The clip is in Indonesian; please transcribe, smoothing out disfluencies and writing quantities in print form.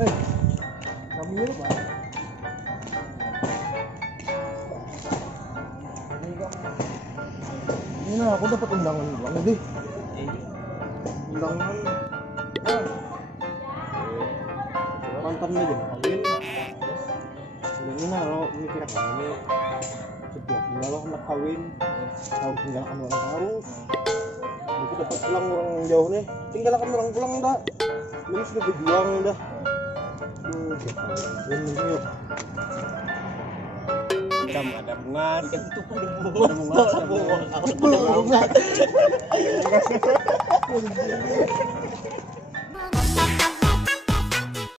Kami ini Pak. Ini nah, aku dapat undangan banget deh. Undangan. Mantannya jadi kawin. Ini nah lo mikir apa ini? Setiap tinggal lo anak kawin, harus tinggalkan orang harus. Aku dapat pulang orang jauh nih, tinggalkan orang pulang dah. Ini sudah berjuang dah. Ini yuk. Ada bunga, itu pun ada bunga.